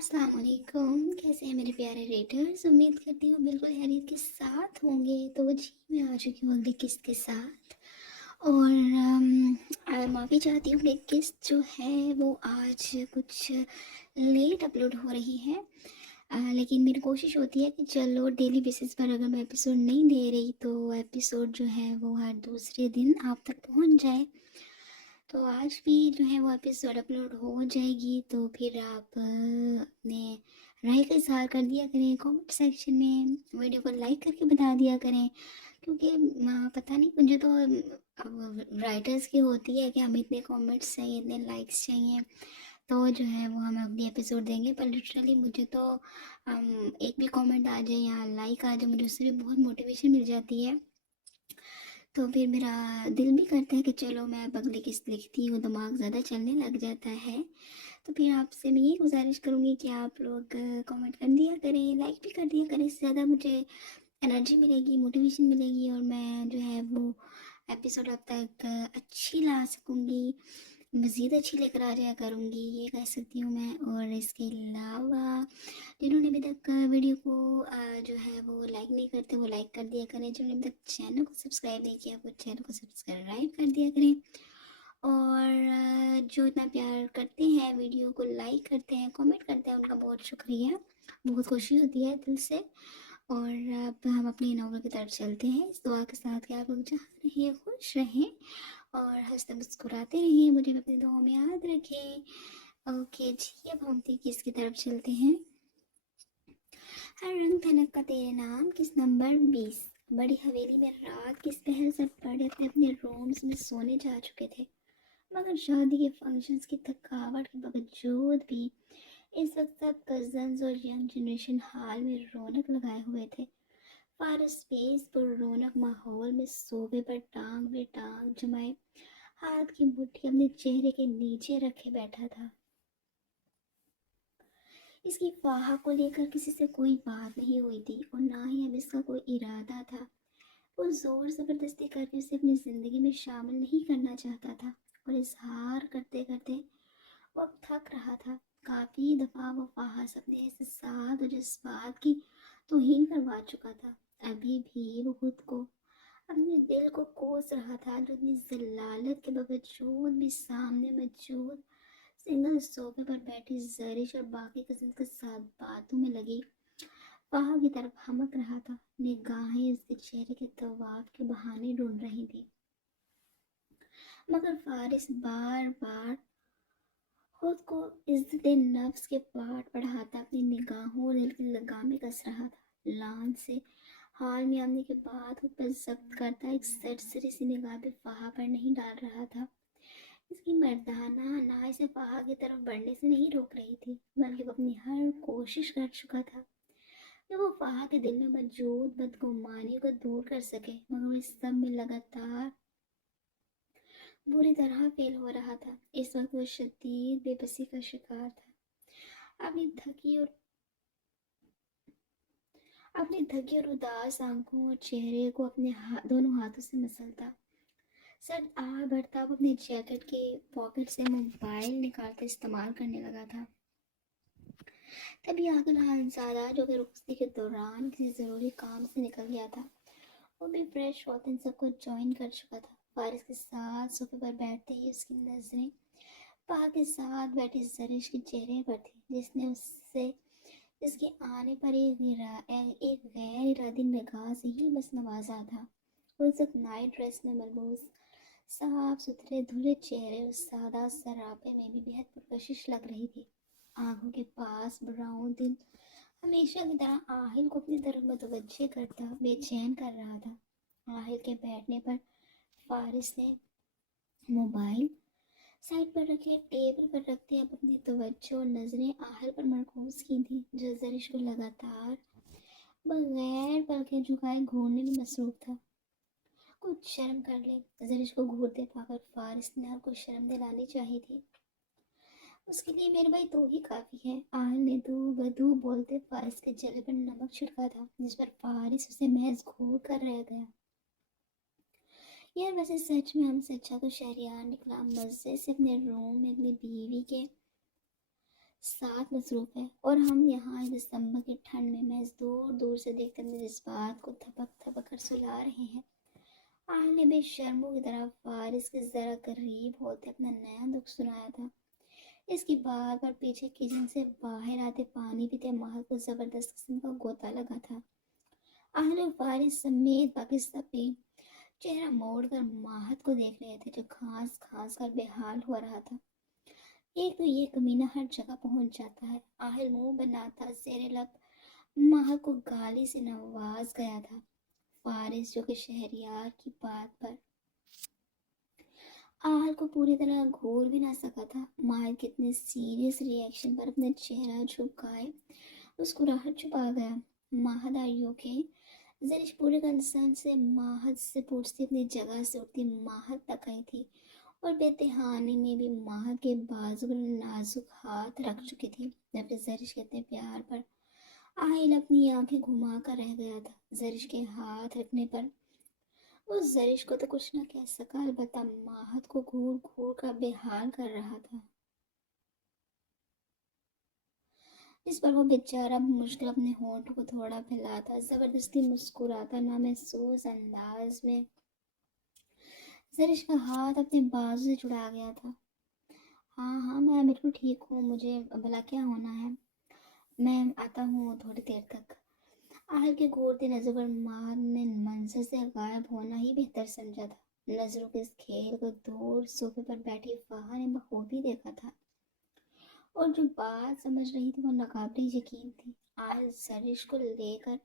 अस्सलाम वालेकुम। कैसे हैं मेरे प्यारे रीडर्स? उम्मीद करती हूँ बिल्कुल खैरियत के साथ होंगे। तो जी मैं आ चुकी हूँ अगली किस्त के साथ और माफ़ी चाहती हूँ कि किस्त जो है वो आज कुछ लेट अपलोड हो रही है। लेकिन मेरी कोशिश होती है कि चलो डेली बेसिस पर अगर मैं एपिसोड नहीं दे रही तो एपिसोड जो है वो हर दूसरे दिन आप तक पहुँच जाए। तो आज भी जो है वो एपिसोड अपलोड हो जाएगी। तो फिर आप अपने राय का इज़हार कर दिया करें कमेंट सेक्शन में, वीडियो को लाइक करके बता दिया करें। क्योंकि पता नहीं मुझे तो अब राइटर्स की होती है कि हमें इतने कमेंट्स चाहिए, इतने लाइक्स चाहिए, तो जो है वो हम अगली एपिसोड देंगे। पर लिटरली मुझे तो एक भी कमेंट आ जाए या लाइक आ जाए, मुझे उससे भी बहुत मोटिवेशन मिल जाती है। तो फिर मेरा दिल भी करता है कि चलो मैं अब अगली किस्त लिखती हूँ, दिमाग ज़्यादा चलने लग जाता है। तो फिर आपसे मैं ये गुजारिश करूँगी कि आप लोग कमेंट कर दिया करें, लाइक भी कर दिया करें। इससे ज़्यादा मुझे एनर्जी मिलेगी, मोटिवेशन मिलेगी और मैं जो है वो एपिसोड आप तक अच्छी ला सकूँगी, मज़ीद अच्छी लेकर आ जाया करूँगी, ये कह सकती हूँ मैं। और इसके अलावा जिन्होंने अभी तक वीडियो को जो है वो लाइक नहीं करते वो लाइक कर दिया करें। जिन्होंने अभी तक चैनल को सब्सक्राइब नहीं किया वो चैनल को सब्सक्राइब कर दिया करें। और जो इतना प्यार करते हैं, वीडियो को लाइक करते हैं, कमेंट करते हैं, उनका बहुत शुक्रिया। बहुत खुशी होती है दिल से। और अब हम अपने नॉवल की तरफ चलते हैं इस दुआ के साथ कि आप लोग जहाँ रहें खुश रहें और हंसते मुस्कुराते रहें, मुझे अपनी दुआ में याद रखें। ओके जी, अब हम इसकी तरफ चलते हैं। हर रंग थनक का तेरे नाम किस नंबर 20। बड़ी हवेली में रात किस पहर सब बड़े अपने अपने रूम्स में सोने जा चुके थे, मगर शादी के फंक्शंस की थकावट के बावजूद भी इस वक्त सब कजन्स और यंग जनरेशन हाल में रौनक लगाए हुए थे। फारस स्पेस पर रौनक माहौल में सोफे पर टांग पे टांग जमाए हाथ की मुट्ठी अपने चेहरे के नीचे रखे बैठा था। इसकी फाहा को लेकर किसी से कोई बात नहीं हुई थी और ना ही अब इसका कोई इरादा था। वो जोर जबरदस्ती करके उसे अपनी जिंदगी में शामिल नहीं करना चाहता था और इजहार करते करते वो अब थक रहा था। काफी दफा वो फाहस अपने एहसास और जज्बात की तौहीन करवा चुका था। अभी भी वो खुद को, अपने दिल को कोस रहा था जो इतनी जलालत के बावजूद भी सामने मौजूद सिंगल सोफे पर बैठी जरिश और बाकी कजिन के साथ बातों में लगी फाहा की तरफ हमक रहा था। निगाहें उसके चेहरे के तवाफ के बहाने ढूंढ रही थी, मगर फारिस बार बार खुद को इज्जत नफ्स के पाठ पढ़ाता अपनी निगाहों और दिल की लगामें कस रहा था। लान से हाल में आने के बाद खुद पर जब्त करता एक सरसरी सी निगाह भी फाहा पर नहीं डाल रहा था। इसकी मर्दाना ना इसे फाहा की तरफ बढ़ने से नहीं रोक रही थी, बल्कि वो अपनी हर कोशिश कर चुका था कि वो फाहा के दिल में मौजूद बदगुमानी को दूर कर सके, मगर वो इस सब में लगातार बुरी तरह फेल हो रहा था। इस वक्त वो शदीद बेबसी का शिकार था। अपनी थकी और उदास आंखों और चेहरे को अपने दोनों हाथों से मसलता, सर आ बढ़ता वो अपने जैकेट के पॉकेट से मोबाइल निकालकर इस्तेमाल करने लगा था। तभी आगल हानजादा जो कि रोशनी के दौरान किसी ज़रूरी काम से निकल गया था, वो भी फ्रेश होते इन सबको ज्वाइन कर चुका था। फारिस के साथ सोफे पर बैठते ही उसकी नजरें पा के साथ बैठी जरिश के चेहरे पर थी, जिसने उससे इसके आने पर एक गैर इरादी निगाह से ही बस नवाजा था। उस वक्त नाइट ड्रेस में मलबूस साफ सुथरे धुले चेहरे और सादा सरापे में भी बेहद पुरकशिश लग रही थी। आंखों के पास ब्राउन दिल हमेशा की तरह आहिल को अपनी तरफ मुतवज्जे करता बेचैन कर रहा था। आहिल के बैठने पर फारिस ने मोबाइल साइड पर रखे टेबल पर रखते अब अपनी तवज्जो और नजरें आहिल पर मरकूज की थी, जो जरिश को लगातार बगैर पलकें झुकाए घूरने में मसरूफ था। कुछ शर्म कर ले, जरिश को घूरते पाकर फारिस ने हर को शर्म दिलानी चाहिए थी। उसके लिए मेरे भाई तो ही काफी है। आहिल ने दो बदू बोलते फारिस के जले पर नमक छिड़का था, जिस पर फारिस उसे महज घूर कर रह गया। यार वैसे सच में हमसे अच्छा तो शहरियार निकला। मज़े से अपने रूम में अपनी बीवी के ساتھ مصروف ہے، اور ہم یہاں دسمبر کی ٹھنڈ میں محض دور دور سے دیکھتے اپنے جذبات کو تھپک تھپک کر سلا رہے ہیں۔ آہل نے بے شرموں کی طرح فارس کے ذرا قریب ہوتے اپنا نیا دکھ سنایا تھا۔ اس کی بات پر پیچھے کچن سے باہر آتے پانی پیتے ماہر کو زبردست قسم کا غوطہ لگا تھا۔ آہل اور فارس سمیت باقی سبھی چہرہ موڑ کر ماہد کو دیکھ رہے تھے، جو کھانس کھانس کر بے حال ہو رہا تھا۔ ایک تو یہ کمینہ ہر جگہ پہنچ جاتا ہے، آہل منہ بناتا زیر لب ماہد کو گالی سے نواز گیا تھا۔ فارس جو کہ شہریار کی بات پر آہل کو پوری طرح گھور بھی نہ سکا تھا، ماہد کے اتنے سیریس ری ایکشن پر اپنا چہرہ جھکائے مسکراہٹ چھپا گیا۔ ماہد آر یو کے؟ زرش پورے کنسرن سے ماہد سے پوچھتی اپنی جگہ سے اٹھتی ماہد تک آئی تھی، اور بے تحانی میں بھی ماہد کے بازو پر نازک ہاتھ رکھ چکی تھی، جبکہ زرش کے اتنے پیار پر آہل اپنی آنکھیں گھما کر رہ گیا تھا۔ زرش کے ہاتھ رکھنے پر اس زرش کو تو کچھ نہ کہہ سکا، البتہ ماہد کو گھور گھور کر بے حال کر رہا تھا، جس پر وہ بیچارہ بمشکل اپنے ہونٹوں کو تھوڑا پھیلاتا، زبردستی مسکراتا، نامحسوس انداز میں زرش کا ہاتھ اپنے بازو سے چھڑا گیا تھا۔ ہاں ہاں میں بالکل ٹھیک ہوں، مجھے بھلا کیا ہونا ہے، میں آتا ہوں تھوڑی دیر تک۔ آہل کے گھورتی نظر پر ماہد نے منظر سے غائب ہونا ہی بہتر سمجھا تھا۔ نظروں کے اس کھیل کو دور صوفے پر بیٹھی فہا نے بخوبی دیکھا تھا، اور جو بات سمجھ رہی تھی وہ ناقابل یقین تھی۔ آہل زرش کو لے کر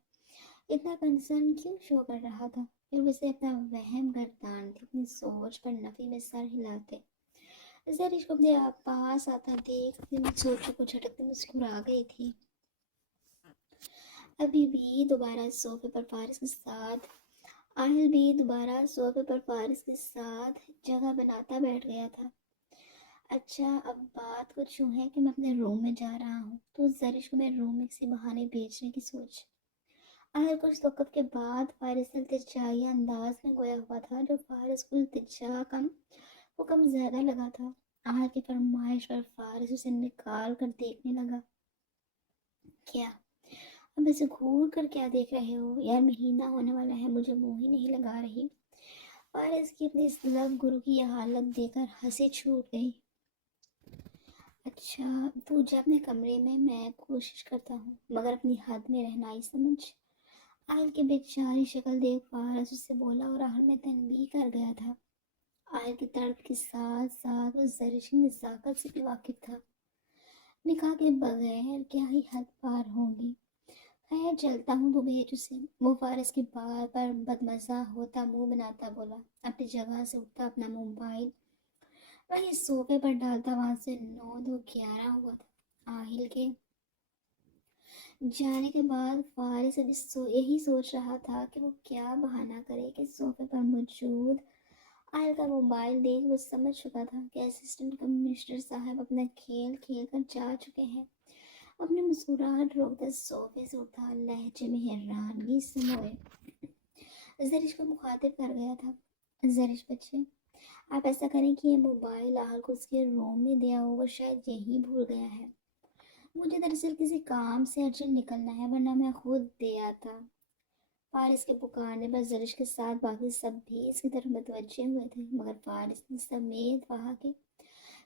اتنا کنسرن کیوں شو کر رہا تھا؟ پھر اسے اپنا وہم گردانتی اپنی سوچ پر نفی میں سر ہلاتے زرش کو اپنے پاس آتا دیکھ اپنی سوچوں کو جھٹکتے مسکرا گئی تھی۔ ابھی بھی دوبارہ صوفے پر فارس کے ساتھ آہل بھی دوبارہ صوفے پر فارس کے ساتھ جگہ بناتا بیٹھ گیا تھا۔ اچھا اب بات کچھ یوں ہے کہ میں اپنے روم میں جا رہا ہوں، تو زرش کو میرے روم میں کسی بہانے بھیجنے کی سوچ۔ آہل کچھ وقت کے بعد فارس سے التجائی انداز میں گویا ہوا تھا، جو فارس کو التجا کم وہ کم زیادہ لگا تھا۔ آہل کی فرمائش پر فارس اسے نکال کر دیکھنے لگا۔ کیا اب ایسے گھور کر کیا دیکھ رہے ہو؟ یار مہینہ ہونے والا ہے، مجھے منہ ہی نہیں لگا رہی۔ فارس کی اپنی اس لب گرو کی یہ حالت دیکھ کر ہنسی چھوٹ گئی۔ اچھا تو جا اپنے کمرے میں کوشش کرتا ہوں، مگر اپنی حد میں رہنا ہی سمجھ۔ آہل کی بیچاری شکل دیکھ فارس اس سے بولا، اور آہل میں تنبیہ کر گیا تھا۔ آہل کی طرف کے ساتھ ساتھ وہ زرش کی نزاکت سے بھی واقف تھا۔ نکاح کے بغیر کیا ہی حد پار ہوگی۔ خیر چلتا ہوں، تو بھیج اسے۔ وہ فارس کی بات پر بدمزہ ہوتا منہ بناتا بولا، اپنی جگہ سے اٹھتا اپنا موبائل وہی صوفے پر ڈالتا۔ وہاں سے 9:11 ہوا تھا۔ آہل کے جانے کے بعد فارس ابھی یہی سوچ رہا تھا کہ وہ کیا بہانہ کرے کہ صوفے پر موجود آہل کا موبائل دیکھ وہ سمجھ چکا تھا کہ اسسٹنٹ کمشنر صاحب اپنا کھیل کھیل کر جا چکے ہیں۔ اپنی مسکراہٹ روکتا صوفے سے اٹھا، لہجے میں حیرانگی سموئے زرش کو مخاطب کر گیا تھا۔ زرش بچے، آپ ایسا کریں کہ یہ موبائل آہل کو اس کے روم میں دیا ہو، وہ شاید یہی بھول گیا ہے۔ مجھے دراصل کسی کام سے ارجنٹ نکلنا ہے، ورنہ میں خود دے آتا۔ فارس کے پکارنے پر زرش کے ساتھ باقی سب بھی اس کی طرف متوجہ ہوئے تھے، مگر فارس نے سمیت وہاں کے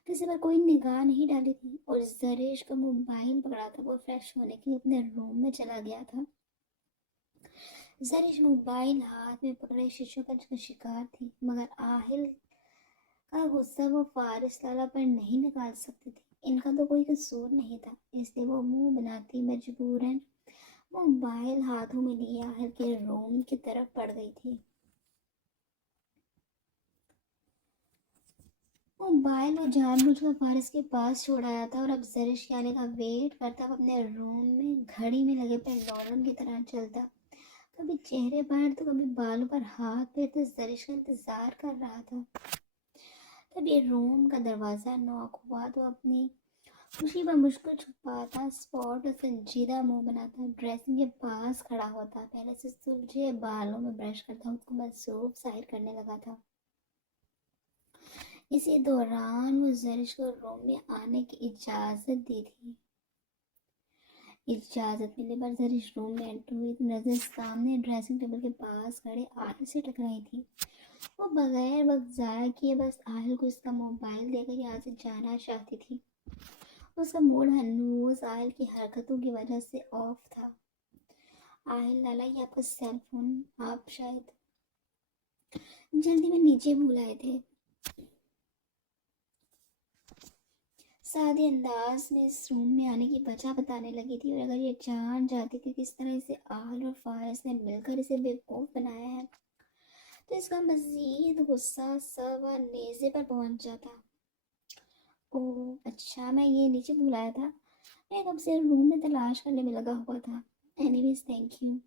کسی پر کوئی نگاہ نہیں ڈالی تھی، اور زرش کا موبائل پکڑا تھا۔ وہ فریش ہونے کے لیے اپنے روم میں چلا گیا تھا۔ زرش موبائل ہاتھ میں پکڑے شیشوں کا شکار تھی، مگر آہل کا غصہ وہ فارس لالا پر نہیں نکال سکتی تھی۔ ان کا تو کوئی قصور نہیں تھا، اس لیے وہ منہ بناتی مجبوراً موبائل ہاتھوں میں لیے آہل کے روم کی طرف بڑھ گئی تھی۔ موبائل وہ جان بوجھ کر فارس کے پاس چھوڑ آیا تھا، اور اب زرش کے آنے کا ویٹ کرتا وہ اپنے روم میں گھڑی میں لگے پینڈولم کی طرح چلتا، کبھی چہرے پر تو کبھی بالوں پر ہاتھ پھیرتے زرش کا انتظار کر رہا تھا۔ تب یہ روم کا دروازہ نوک ہوا تو اپنی خوشی پر مشکل چھپاتا اسپاٹ اور سنجیدہ منہ بناتا ڈریسنگ کے پاس کھڑا ہوتا، پہلے سے سلجھے بالوں میں برش کرتا خود کو مصروف ظاہر کرنے لگا تھا۔ اسی دوران وہ زرش کو روم میں آنے کی اجازت دی تھی۔ इजाज़त मिलने पर ज़रिश रूम में एंटर हुई तो नज़र सामने ड्रेसिंग टेबल के पास खड़े आहिल से टकराई थी। वो बगैर वक्त ज़ाया किए बस आहिल को उसका मोबाइल देकर यहाँ से जाना चाहती थी। उसका मूड हनूज आहिल की हरकतों की वजह से ऑफ था। आहिल लाला, ये आपका सेल फोन, आप शायद जल्दी में नीचे भूल आए थे। सादे अंदाज में इस रूम में आने की वजह बताने लगी थी, और अगर ये जान जाती थी किस तरह इसे आहिल और फारिस ने मिलकर इसे बेवकूफ़ बनाया है तो इसका मज़ीद गुस्सा सवा नेज़े पर पहुंच जाता। ओह अच्छा, मैं ये नीचे भूल आया था। मैं कब से रूम में तलाश करने में लगा हुआ था। Anyways thank you.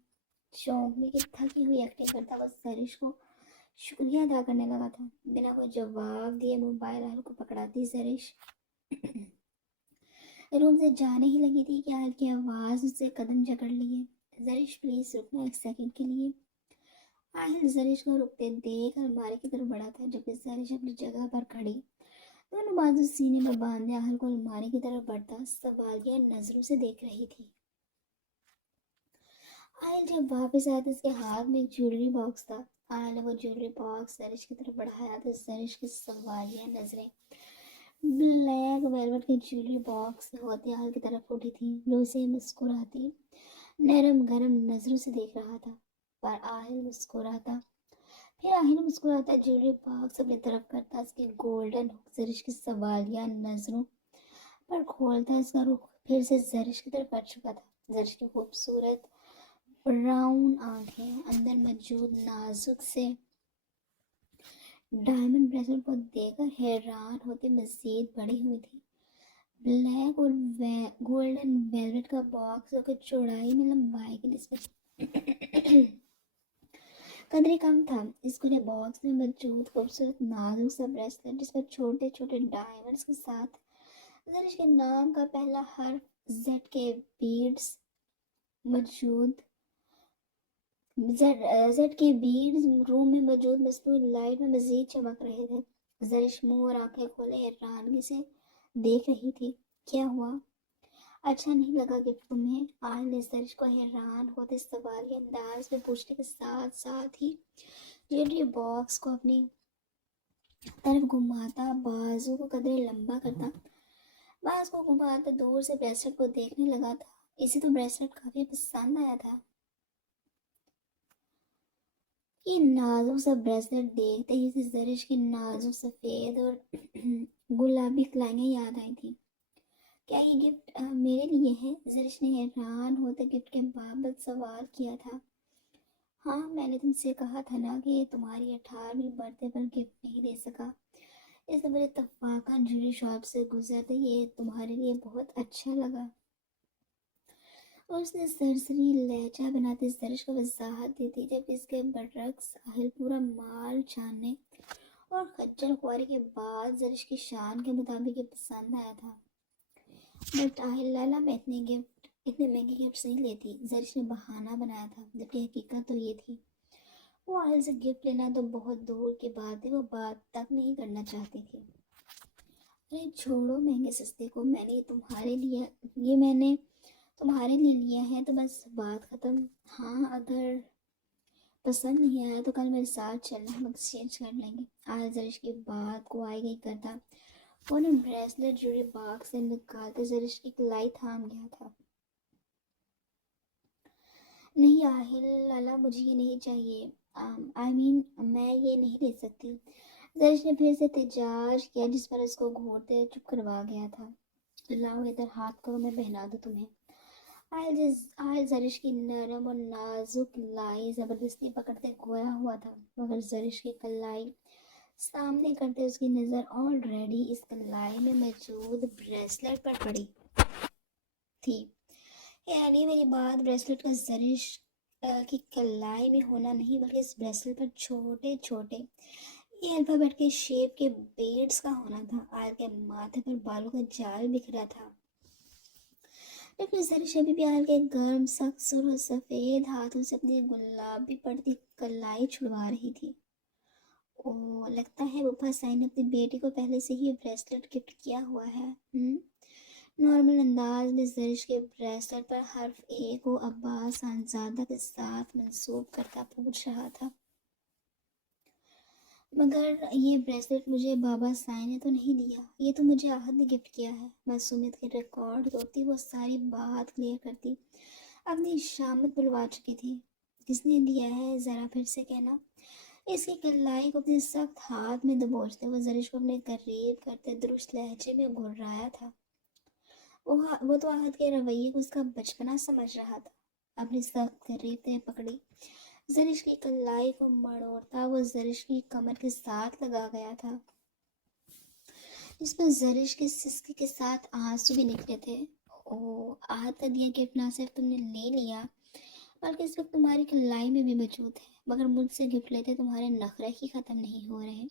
शौक में कि थकी हुई एक्टिंग करता हुआ सरिश को शुक्रिया अदा करने लगा था। बिना कोई जवाब दिए मोबाइल आल को पकड़ाती सरिश रूम से जाने ही लगी थी कि आल की आवाज़ उससे कदम जकड़ लिए। जरिश प्लीज़ रुकना एक सेकंड के लिए। आहिल जरिश को रुकते देख अलमारी की तरफ बढ़ा था, जबकि जरिश अपनी जगह पर खड़ी दोनों बाजू सीने में बांधे आहिल को अलमारी की तरफ बढ़ता सवालिया नजरों से देख रही थी। आहिल जब वापस आया तो उसके हाथ में एक ज्वेलरी बॉक्स था। आहिल ने वो ज्वेलरी बॉक्स सरिश की तरफ बढ़ाया तो सरिश की सवालिया नजरें ब्लैक वेलवेट के ज्वेलरी बॉक्स से होते आहिल की तरफ उठी थी। वो उसे मुस्कुराती नरम गरम नजरों से देख रहा था, पर आहिल मुस्कुराता, फिर आहिल मुस्कुराता ज्वेलरी बॉक्स अपनी तरफ करता, उसकी गोल्डन हुक जरिश की सवालिया नजरों पर खोलता। इसका रुख फिर से जरिश की तरफ बढ़ चुका था। जरिश की खूबसूरत ब्राउन आंखें अंदर मौजूद नाजुक से डायमंड ब्रेसलेट को देखकर हैरान होते मजीद बड़ी हुई थी। ब्लैक और गोल्डन वेलवेट का बॉक्स और चौड़ाई में लंबाई की निस्बत कदरे कम था। इस खुले बॉक्स में मौजूद खूबसूरत नाजुक सा ब्रेसलेट, जिस पर छोटे छोटे डायमंड्स के साथ जरिश के नाम का पहला हर्फ जेड के बीड्स मौजूद जेड के बीड्स रूम में मौजूद मस्तूर लाइट में मजीद चमक रहे थे। जरिश मुंह और आंखें खोले हैरानगी से देख रही थी। क्या हुआ? अच्छा नहीं लगा गिफ्ट तुम्हें? आहिल ने जरिश को हैरान होते सवाल के अंदाज में पूछने के साथ साथ ही ज्वेलरी बॉक्स को अपनी तरफ घुमाता, बाजू को कदरे लंबा करता, बाज को घुमाता दूर से ब्रेसलेट को देखने लगा था। इसे तो ब्रेसलेट काफी पसंद आया था। ये नाजुक सा ब्रेसलेट देखते ही उसे जरिश की नाजुक सफेद और गुलाबी कलाइयाँ याद आई थी। क्या ये गिफ्ट मेरे लिए है? जरिश ने हैरान होते गिफ्ट के बाबत सवाल किया था। हाँ, मैंने तुमसे कहा था ना कि ये तुम्हारी 18वीं बर्थडे पर गिफ्ट नहीं दे सका, इसलिए मुझे इत्तफाकन ज्वेलरी शॉप से गुजरते ये तुम्हारे लिए बहुत अच्छा लगा। और उसने सरसरी लहजा बनाते जरिश को वजाहत दी थी, जब इसके बरक्स आहिल पूरा माल छानने और खज्जल खुआरी के बाद जरिश की शान के मुताबिक ये पसंद आया था। बट आहिल लाला, मैं इतने महंगे गिफ्ट नहीं लेती, जरिश ने बहाना बनाया था, जबकि हकीकत तो ये थी वो आहिल से गिफ्ट लेना तो बहुत दूर की बात है, वो बात तक नहीं करना चाहती थी। अरे छोड़ो महंगे सस्ते को, मैंने तुम्हारे लिए लिया है तो बस बात ख़त्म। हाँ, अगर पसंद नहीं आया तो कल मेरे साथ चलना, हम एक्सचेंज कर लेंगे। आज जरिश की बात को आई गई करता वो ने ब्रेसलेट ज्वेलरी बॉक्स से निकालते जरिश की कलाई थाम गया था। नहीं आहिल लाला, मुझे ये नहीं चाहिए। मैं ये नहीं ले सकती। जरिश ने फिर से एहतजाज किया, जिस पर उसको घूरते चुप करवा गया था। लाओ इधर हाथ करो, मैं पहना दूँ तुम्हें। आयल जरिश की नरम और नाजुक लाई जबरदस्ती पकड़ते खोया हुआ था, मगर जरिश की कलाई सामने करते उसकी नज़र ऑलरेडी इस कलाई में मौजूद ब्रेसलेट पर पड़ी थी। यानी मेरी बात ब्रेसलेट का जरिश की कलाई में होना नहीं, बल्कि इस ब्रेसलेट पर छोटे छोटे ये अल्फाबेट के शेप के बीड्स का होना था। आयल के माथे पर बालों का जाल बिखरा था, लेकिन जरिश अभी भी आयल के गर्म सख्त सुर और सफ़ेद हाथों से अपनी गुलाबी पड़ती कलाई छुड़वा रही थी। ओह, लगता है बुफा साई ने अपनी बेटी को पहले से ही ब्रेसलेट गिफ्ट किया हुआ है। نارمل انداز میں زرش کے بریسلٹ پر حرف اے کو عباس خانزادہ کے ساتھ منسوب کرتا پوچھ رہا تھا، مگر یہ بریسلٹ مجھے بابا سائن نے تو نہیں دیا، یہ تو مجھے آہد نے گفٹ کیا ہے۔ معصومیت کے ریکارڈ توڑتی وہ ساری بات کلیئر کرتی، اپنی شامت بلوا چکی تھی۔ کس نے دیا ہے ذرا پھر سے کہنا؟ اس کی کلائی کو اپنے سخت ہاتھ میں دبوچتے وہ زرش کو اپنے قریب کرتے درست لہجے میں گھرایا تھا۔ وہ تو آہد کے رویے کو اس کا بچپنا سمجھ رہا تھا۔ اپنی سخت قریب پکڑی زرش کی کلائی کو مڑوڑتا وہ زرش کی کمر کے ساتھ لگا گیا تھا، جس پر زرش کے سسکی کے ساتھ آنسو بھی نکلے تھے۔ او آہد کا دیا گفٹ نہ صرف تم نے لے لیا بلکہ اس وقت تمہاری کلائی میں بھی موجود ہے، مگر مجھ سے گفٹ لیتے تمہارے نخرے ہی ختم نہیں ہو رہے۔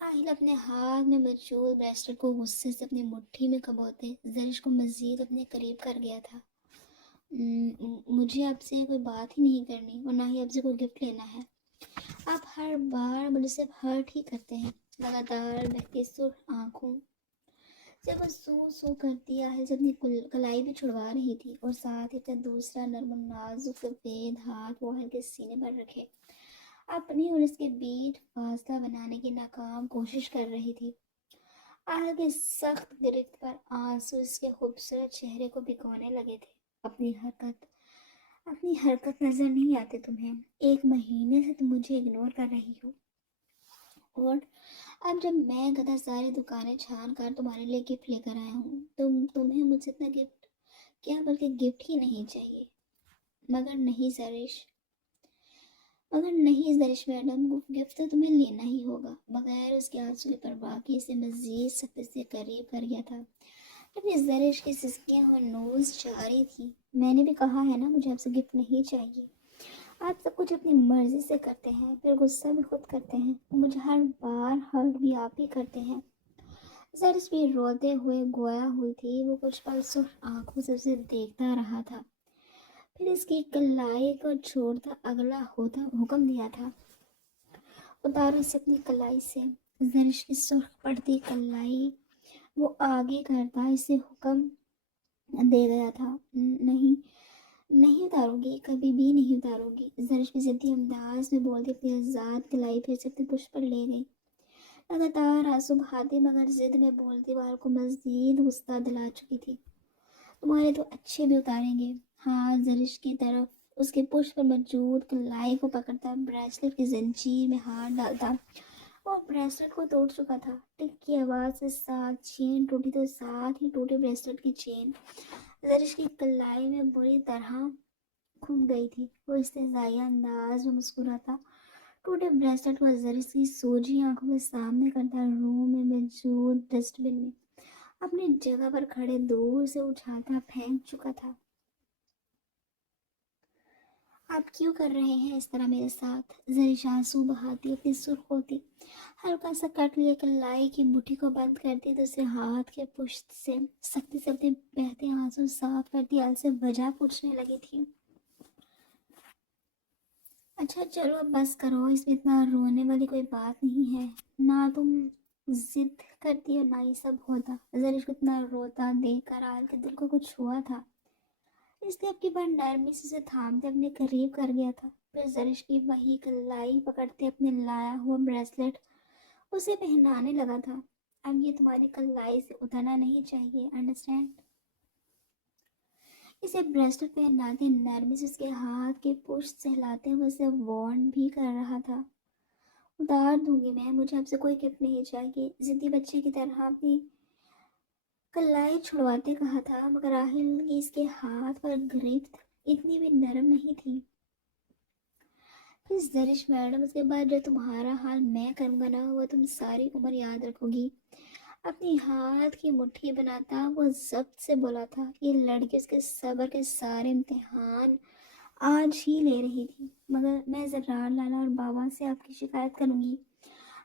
آہل اپنے ہاتھ میں موجود بریسلٹ کو غصے سے اپنی مٹھی میں کبوتے زرش کو مزید اپنے قریب کر گیا تھا۔ مجھے آپ سے کوئی بات ہی نہیں کرنی اور نہ ہی آپ سے کوئی گفٹ لینا ہے۔ آپ ہر بار مجھے صرف ہرٹ ہی کرتے ہیں۔ لگاتار بہتی سرخ آنکھوں سے وہ سو سو کرتی آہل سے اپنی کلائی بھی چھڑوا رہی تھی اور ساتھ ہی اپنا دوسرا نرم و نازک سفید ہاتھ وہ آہل کے سینے پر رکھے اپنی اور اس کے بیچ فاصلہ بنانے کی ناکام کوشش کر رہی تھی۔ آہل کے سخت گرفت پر آنسو اس کے خوبصورت چہرے کو بھگونے لگے تھے۔ اپنی حرکت نظر نہیں آتے تمہیں؟ 1 مہینے سے تم مجھے اگنور کر رہی ہو، اور اب جب میں گدا ساری دکانیں چھان کر تمہارے لیے گفٹ لے کر آیا ہوں تمہیں مجھ سے اتنا گفٹ کیا بلکہ گفٹ ہی نہیں چاہیے۔ مگر نہیں زرش میڈم، گفٹ تو تمہیں لینا ہی ہوگا۔ بغیر اس کے آنسو کی پرواہ کیے اسے مزید سختی سے قریب کر گیا تھا، جبکہ زرش کی سسکیاں اور نوز جاری تھی۔ میں نے بھی کہا ہے نا مجھے آپ سے گفٹ نہیں چاہیے۔ آپ سب کچھ اپنی مرضی سے کرتے ہیں، پھر غصہ بھی خود کرتے ہیں، مجھے ہر بار ہرٹ بھی آپ ہی کرتے ہیں۔ زرش بھی روتے ہوئے گویا ہوئی تھی۔ وہ کچھ پل سرخ آنکھوں سے اسے دیکھتا رہا تھا، پھر اس کی کلائی کو چھوڑتا اگلا حکم دیا تھا، اتارو اسے اپنی کلائی سے۔ زرش کی سرخ پڑتی کلائی وہ آگے کرتا اسے حکم دے گیا تھا، نہیں اتاروں گی، کبھی بھی نہیں اتاروں گی۔ زرش بھی ضدی انداز میں بولتی اپنی آزاد کلائی پھر سے اپنے پشت پر لے گئی، لگاتار آنسو بہاتی مگر ضد میں بولتی بال کو مزید غصہ دلا چکی تھی۔ تمہارے تو اچھے بھی اتاریں گے۔ ہاں زرش کی طرف اس کے پشت پر موجود کلائی کو پکڑتا بریسلٹ کی زنجیر میں ہاتھ ڈالتا۔ وہ بریسلٹ کو توڑ چکا تھا، ٹک کی آواز کے ساتھ چین ٹوٹی تو ساتھ ہی ٹوٹے بریسلٹ کی چین زرش کی کلائی میں بری طرح کھپ گئی تھی۔ وہ استہزائیہ انداز میں مسکراتا ٹوٹے بریسلٹ کو زرش کی سوجی آنکھوں کے سامنے کرتا روم میں موجود ڈسٹ بن میں اپنی جگہ پر کھڑے دور سے اچھالتا پھینک چکا تھا۔ آپ کیوں کر رہے ہیں اس طرح میرے ساتھ؟ زرش آنسو بہاتی اپنی سرخ ہوتی ہلکا سا کٹ لیے کلائی کی مٹھی کو بند کرتی تو اسے ہاتھ کے پشت سے سختی سے اپنے بہتے آنسو صاف کرتی آل سے وجہ پوچھنے لگی تھی۔ اچھا چلو اب بس کرو، اس میں اتنا رونے والی کوئی بات نہیں ہے، نہ تم ضد کرتی اور نہ یہ سب ہوتا۔ زرش کو اتنا روتا دیکھ کر آل کے دل کو کچھ ہوا تھا، اس لیے اب کی بار نرمی سے اسے تھامتے اپنے قریب کر گیا تھا، پھر زرش کی وہی کلائی پکڑتے اپنے لایا ہوا بریسلٹ اسے پہنانے لگا تھا۔ اب یہ تمہاری کلائی سے اترنا نہیں چاہیے، انڈرسٹینڈ؟ اسے بریسلٹ پہناتے نرمی سے اس کے ہاتھ کے پشت سے ہلاتے ہوئے اسے وارن بھی کر رہا تھا، اتار دوں گی میں، مجھے آپ سے کوئی گفٹ نہیں چاہیے۔ ضدی بچے کی طرح اپنی کلائی چھڑواتے کہا تھا، مگر آہل کی اس کے ہاتھ پر گرفت اتنی بھی نرم نہیں تھی۔ پھر زرش میڈم، اس کے بعد جو تمہارا حال میں کروں گا نا وہ تم ساری عمر یاد رکھو گی۔ اپنی ہاتھ کی مٹھی بناتا وہ ضبط سے بولا تھا، یہ لڑکی اس کے صبر کے سارے امتحان آج ہی لے رہی تھی، مگر میں زرار لالا اور بابا سے آپ کی شکایت کروں گی،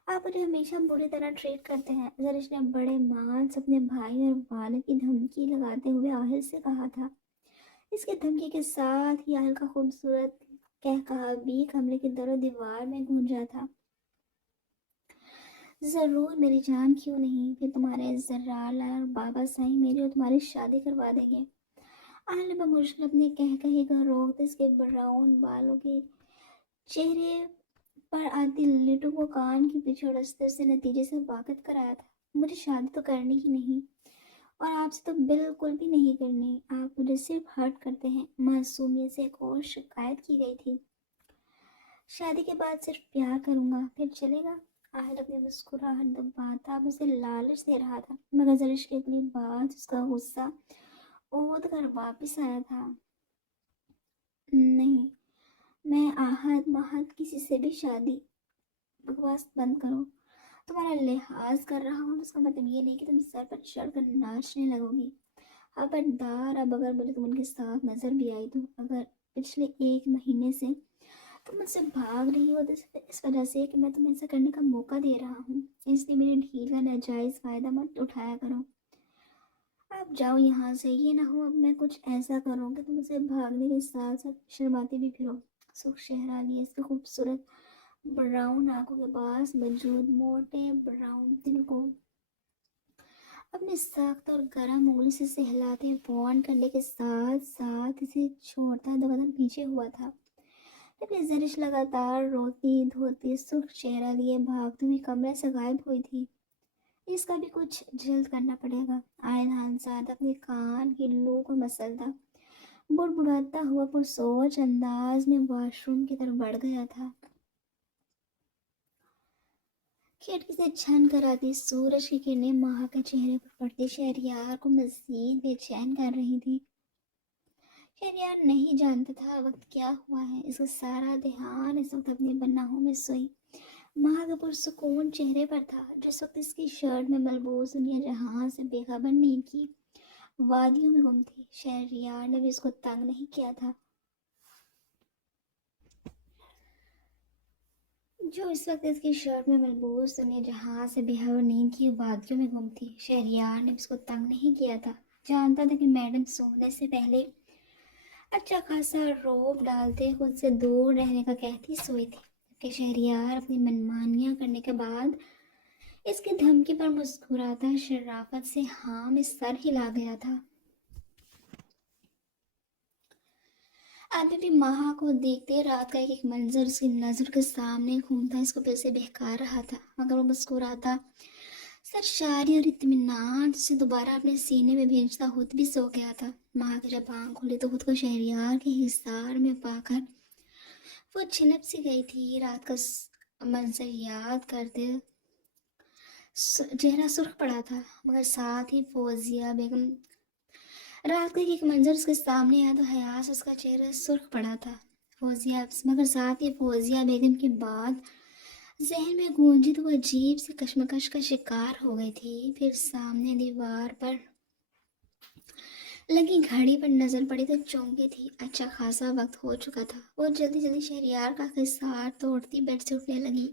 آپ مجھے ہمیشہ بری طرح ٹریٹ کرتے ہیں۔ زرش نے بڑے مان سے اپنے بھائی اور والد کی دھمکی لگاتے ہوئے آہل سے کہا تھا۔ اس کی دھمکی کے ساتھ ہی آہل کا خوبصورت کہا بھی کمرے کے در و دیوار میں گونجا تھا۔ ضرور میری جان، کیوں نہیں، پھر تمہارے زرار لال اور بابا سائیں میری اور تمہاری شادی کروا دیں گے۔ عالم بمشکل اپنے کہے کا روکتے اس کے براؤن بالوں کے چہرے پر آتی لٹو کو کان کی پیچھے اور استر سے نتیجے سے واقف کرایا تھا۔ مجھے شادی تو کرنی ہی نہیں، اور آپ سے تو بالکل بھی نہیں کرنی، آپ مجھے صرف ہرٹ کرتے ہیں۔ معصومیت سے ایک اور شکایت کی گئی تھی۔ شادی کے بعد صرف پیار کروں گا، پھر چلے گا؟ آہل اپنی مسکراہٹ دباتا اب اسے لالچ دے رہا تھا، مگر زرش کی اگلی بات اس کا غصہ اود کر واپس آیا تھا۔ نہیں، میں آہد محد کسی سے بھی شادی، بکواس بند کرو۔ تمہارا لحاظ کر رہا ہوں، اس کا مطلب یہ نہیں کہ تم سر پر چڑھ کر ناچنے لگو گی۔ خبردار، اب اگر مجھے تم ان کے ساتھ نظر بھی آئی تو اگر پچھلے 1 مہینے سے تم مجھ سے بھاگ رہی ہو تو اس وجہ سے کہ میں تمہیں ایسا کرنے کا موقع دے رہا ہوں، اس لیے میری ڈھیل کا ناجائز فائدہ مت اٹھایا کرو۔ آپ جاؤ یہاں سے، یہ نہ ہو اب میں کچھ ایسا کروں کہ تم اسے بھاگنے کے ساتھ ساتھ شرماتے بھی پھرو۔ سکھ شہرا لیے اس کے خوبصورت براؤن آنکھوں کے پاس موجود موٹے براؤن تل کو اپنے سخت اور گرم انگلی سے سہلاتے وارن کرنے کے ساتھ ساتھ اسے چھوڑتا 2 قدم پیچھے ہوا تھا۔ لیکن زرش لگاتار روتی دھوتی سرخ چہرہ لیے بھاگتی ہوئی کمرے سے غائب ہوئی تھی۔ اس کا بھی کچھ جلد کرنا پڑے گا۔ آئین خانزاد اپنے کان کی لو کو مسلتا بڑبڑاتا ہوا پرسوچ انداز میں واش روم کی طرف بڑھ گیا تھا۔ کھڑکی سے چھن کر آتی سورج کی کرنیں ماہ کے چہرے پر پڑتی شہریار کو مزید بے چین کر رہی تھی۔ شہریار نہیں جانتا تھا وقت کیا ہوا ہے، اس کا سارا دھیان اس وقت اپنی پناہوں میں سوئی ماہ کے پرسکون چہرے پر تھا، جس وقت اس کی شرٹ میں ملبوس دنیا جہاں سے بے خبر نیند کی وادیوں میں گم تھی۔ شہریار نے بھی اس کو تنگ نہیں کیا تھا، جو اس وقت اس کی شرٹ میں ملبوس دنیا جہاں سے بے خبر نیند کی وادیوں میں گم تھی۔ شہریار نے بھی اس کو تنگ نہیں کیا تھا، جانتا تھا کہ میڈم سونے سے پہلے اچھا خاصا روب ڈالتے خود سے دور رہنے کا کہتی سوئی تھی، کہ شہریار اپنی منمانیاں کرنے کے بعد اس کی دھمکی پر مسکراتا شرافت سے ہاں میں سر ہلا گیا تھا۔ ابھی بھی ماہا کو دیکھتے رات کا ایک منظر اس کی نظر کے سامنے گھومتا اس کو پھر سے بہکا رہا تھا، مگر وہ مسکراتا سرشاری اور اطمینان سے دوبارہ اپنے سینے میں بھیجتا خود بھی سو گیا تھا۔ ماہ کی جب آنکھ کھلی تو خود کو شہریار کے حصار میں پا کر وہ چھنپ سی گئی تھی۔ رات کا منظر یاد کرتے چہرہ سرخ پڑا تھا، مگر ساتھ ہی فوزیہ بیگم رات کا ایک منظر اس کے سامنے آیا تو حیاس اس کا چہرہ سرخ پڑا تھا، مگر ساتھ ہی فوزیہ بیگم کی بات ذہن میں گونجی تو وہ عجیب سی کشمکش کا شکار ہو گئی تھی۔ پھر سامنے دیوار پر لگی گھڑی پر نظر پڑی تو چونکی تھی، اچھا خاصا وقت ہو چکا تھا۔ وہ جلدی جلدی شہریار کا خسار توڑتی بیڈ سے اٹھنے لگی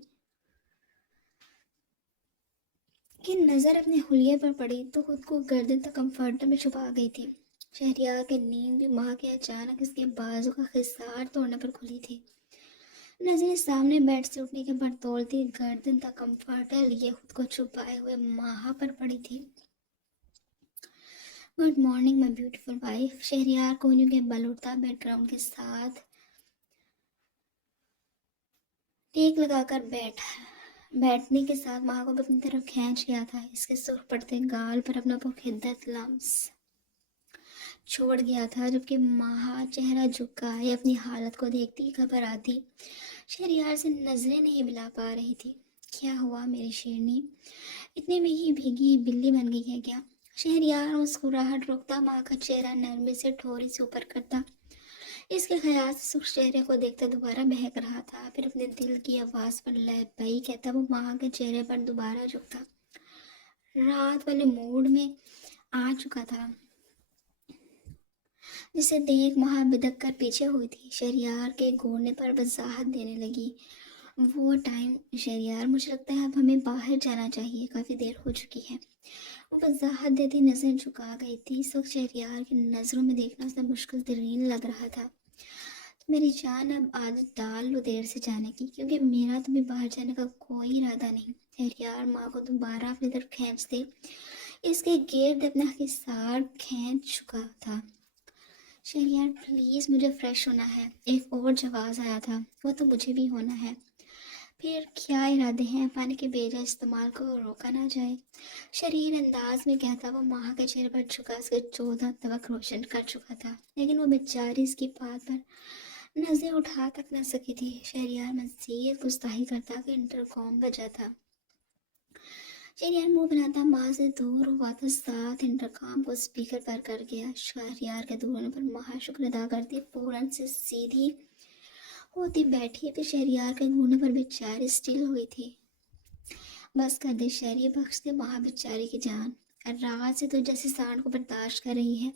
کہ نظر اپنے حلیے پر پڑی تو خود کو گردن تک کمفرٹر میں چھپا گئی تھی۔ شہریار کی نیند بھی ماہ کے اچانک اس کے بازو کا خسار توڑنے پر کھلی تھی۔ نظریں سامنے بیڈ سے اٹھنے کے بعد توڑتی گردن تک کمفرٹر لیے خود کو چھپائے ہوئے ماہا پر پڑی تھی۔ گڈ مارننگ مائی بیوٹیفل وائف۔ شہریار کوہنیوں کے بل اٹھتا بیک گراؤنڈ کے ساتھ ٹیک لگا کر بیٹھنے کے ساتھ ماہ کو اپنی طرف کھینچ گیا تھا، اس کے سرخ پڑتے گال پر اپنا پرخدت لمس چھوڑ گیا تھا، جبکہ ماہ چہرہ جھکائے اپنی حالت کو دیکھتی خبر آتی شہریار سے نظریں نہیں ملا پا رہی تھی۔ کیا ہوا میری شیرنی، اتنے میں ہی بھیگی بلی بن گئی ہے کیا؟ شہریار مسکراہٹ روکتا ماہ کا چہرہ نرمی سے ٹھوری سے اوپر کرتا، اس کے خیال سے سرخ چہرے کو دیکھتا دوبارہ بہک رہا تھا، پھر اپنے دل کی آواز پر لبیک کہتا وہ ماہ کے چہرے پر دوبارہ جھکتا، رات والے موڈ میں آ چکا تھا جسے دیکھ ماہ بدک کر پیچھے ہوئی تھی۔ شہریار کے گھوڑنے پر وضاحت دینے لگی، وہ ٹائم شہریار، مجھے لگتا ہے اب ہمیں باہر جانا چاہیے، کافی دیر ہو چکی ہے۔ وہ وضاحت دیتی نظر جھکا گئی تھی، اس وقت شہریار کی نظروں میں دیکھنا اسے مشکل ترین لگ رہا تھا۔ मेरी जान अब आदत डाल लो देर से जाने की, क्योंकि मेरा तुम्हें बाहर जाने का कोई इरादा नहीं। अरे यार, माँ को दोबारा अपनी तरफ खींच दे, इसके गिर्द अपना हिसार खींच चुका था। शहरियार प्लीज़, मुझे फ्रेश होना है। एक और जवाब आया था, वो तो मुझे भी होना है। फिर क्या इरादे हैं? पानी के बेजा इस्तेमाल को रोका ना जाए, शरीर अंदाज में कहता। वो माँ के चेहरे पर झुका उसके 14 तबक रोशन कर चुका था, लेकिन वो बेचारी इसकी बात पर नजर उठा तक न सकी थी। शहरियार मजीद गुस्ताही करता कि इंटरकॉम बजा था। शहरियार मुंह बनाता माँ से दूर हुआ तो साथ इंटरकॉम को स्पीकर पर कर गया। शहरियार के दूर होने पर माँ शुक्र अदा करती फौरन से सीधी होती बैठी, फिर शहरियार के घूरने पर बेचारी स्टिल हुई थी। बस कर दे शहरी, बख्श दे वहाँ बेचारी की जान। रात से तो जैसे सांड को बर्दाश्त कर रही है,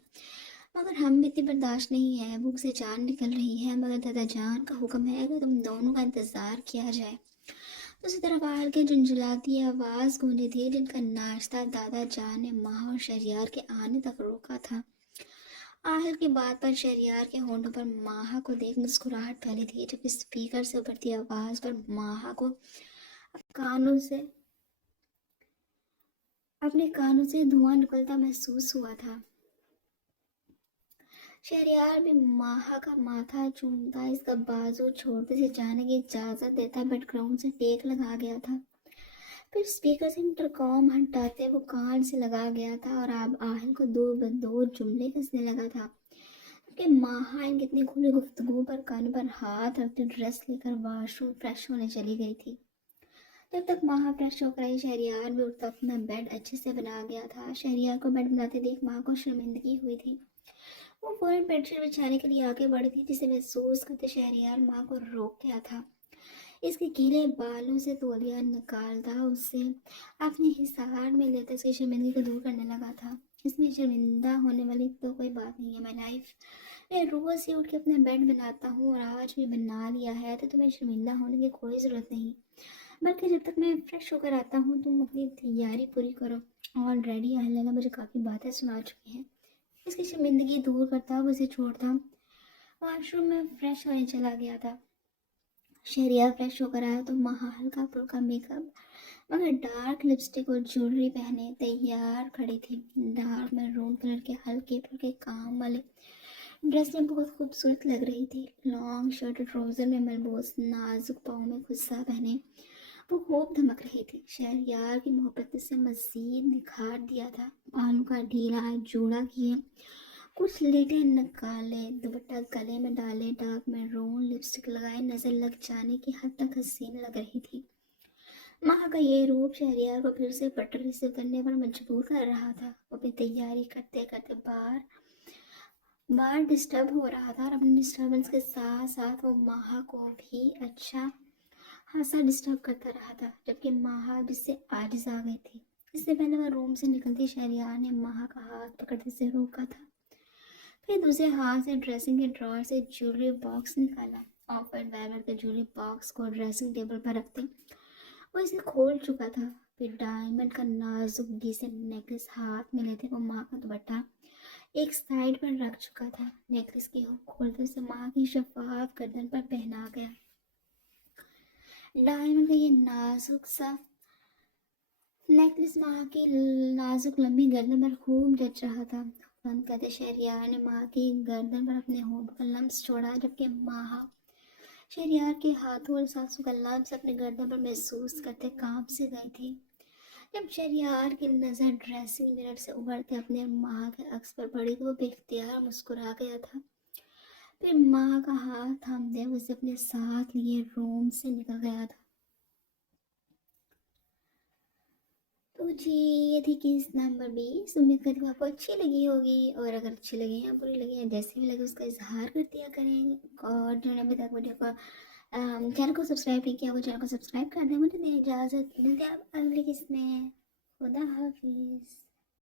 मगर हम भी इतनी बर्दाश्त नहीं है। भूख से जान निकल रही है, मगर दादा जान का हुक्म है कि तुम दोनों का इंतजार किया जाए। दूसरी तरफ आहल की झुंझुलाती आवाज गूंजी थी, जिनका नाश्ता दादा जान ने माँ और शहरियार के आने तक रोका था। आहल की बात पर शहरियार के होंठों पर माहा को देख मुस्कुराहट फैली थी, जबकि स्पीकर से उभरती आवाज पर माहा को कानों से अपने कानों से धुआं निकलता महसूस हुआ था। शहरयार भी माहा का माथा चूमता, इसका बाजू छोड़ते से जाने की इजाजत देता बेडग्राउंड से टेक लगा गया था। फिर स्पीकर से इंटरकॉम हटाते वो कान से लगा गया था और अब आहल को दो बदो जुमले कसने लगा था कि माहा इनकी इतनी खुली गुफ्तगू पर कान पर हाथ रखते ड्रेस लेकर वॉशरूम फ्रेश होने चली गई थी। जब तक माँ फ्रेश होकर आई, शहरियार भी उठता अपना बेड अच्छे से बना गया था। शहरियार को बेड बनाते देख माँ को शर्मिंदगी हुई थी। वो फौरन बेडशीट बिछाने के लिए आगे बढ़ी थी, जिसे महसूस करते शहरियार माँ को रोक गया था। इसके गीले बालों से तौलिया निकालता उसे अपने हिसार में लेते उसकी शर्मिंदगी को दूर करने लगा था। इसमें शर्मिंदा होने वाली तो कोई बात नहीं है माई लाइफ। मैं रोज ही उठ के अपना बेड बनाता हूँ और आज भी बना लिया है, तो तुम्हें शर्मिंदा होने की कोई ज़रूरत नहीं। बल्कि जब तक मैं फ्रेश होकर आता हूँ तुम अपनी तैयारी पूरी करो। ऑलरेडी अहल्ला मुझे काफ़ी बातें सुना चुकी हैं। इसकी शर्मिंदगी दूर करता उसे छोड़ता वॉशरूम में फ्रेश होने चला गया था। शहरियार फ्रेश होकर आया तो माँ हल्का फुल्का मेकअप मगर डार्क लिपस्टिक और ज्वेलरी पहने तैयार खड़ी थी। डार्क मैरून कलर के हल्के फुल्के काम वाले ड्रेस में बहुत खूबसूरत लग रही थी। लॉन्ग शर्ट और ट्राउजर में मलबूस नाजुक पाँव में खुस्सा पहने वो खूब धमक रही थी। शहरयार की मोहब्बत ने इसे मजीद निखार दिया था। बालों का ढीला जोड़ा किए, कुछ लेटे निकाले, दुपट्टा गले में डाले, डार्क मैरून लिपस्टिक लगाए, नजर लग जाने की हद तक हसीन लग रही थी। माँ का ये रूप शहरियार को फिर से पटरी से उतरने पर मजबूर कर रहा था। वो अपनी तैयारी करते करते बार बार डिस्टर्ब हो रहा था और अपनी डिस्टर्बेंस के साथ साथ वो माँ को भी अच्छा खासा डिस्टर्ब करता रहा था, जबकि माहा अब इससे आजिज आ गई थी। इससे पहले वह रूम से निकलती शहरियार ने माहा का हाथ पकड़ते से रोका था। फिर दूसरे हाथ से ड्रेसिंग के ड्रॉर से ज्वेलरी बॉक्स निकाला। ऑफर वेलवेट के ज्वेलरी बॉक्स को ड्रेसिंग टेबल पर रखते वो इसे खोल चुका था। फिर डायमंड का नाजुक से नेकलेस हाथ में लेते वो माँ का दुपट्टा एक साइड पर रख चुका था। नेकलेस की हुक खोलते उसे माँ की शफाफ गर्दन पर पहना गया। डायमंड का ये नाजुक सा नेकलेस माँ की नाजुक लंबी गर्दन पर खूब जच रहा था। बंद करते शहरियार ने माँ की गर्दन पर अपने होंठ का लम्स छोड़ा, जबकि माँ शहरियार के हाथों और सांसों का लम्स अपने गर्दन पर महसूस करते कांप से गई थी। जब शहरियार की नज़र ड्रेसिंग मिरर से उभरते अपने माँ के अक्स पर पड़ी तो वो बेख्तियार मुस्कुरा गया था। फिर माँ का हाथ थामते उसे अपने साथ लिए रूम से निकल गया था। तो जी, ये थी केस नंबर 20। उम्मीद करती हूँ आपको अच्छी लगी होगी, और अगर अच्छी लगी या बुरी लगी या जैसे भी लगे उसका इजहार कर दिया करें। और जो अभी तक वीडियो को चैनल को सब्सक्राइब नहीं किया वो चैनल को सब्सक्राइब कर दें। मुझे दें इजाज़त, मिलते हैं आप अगली किस्त में। खुदा हाफिज़।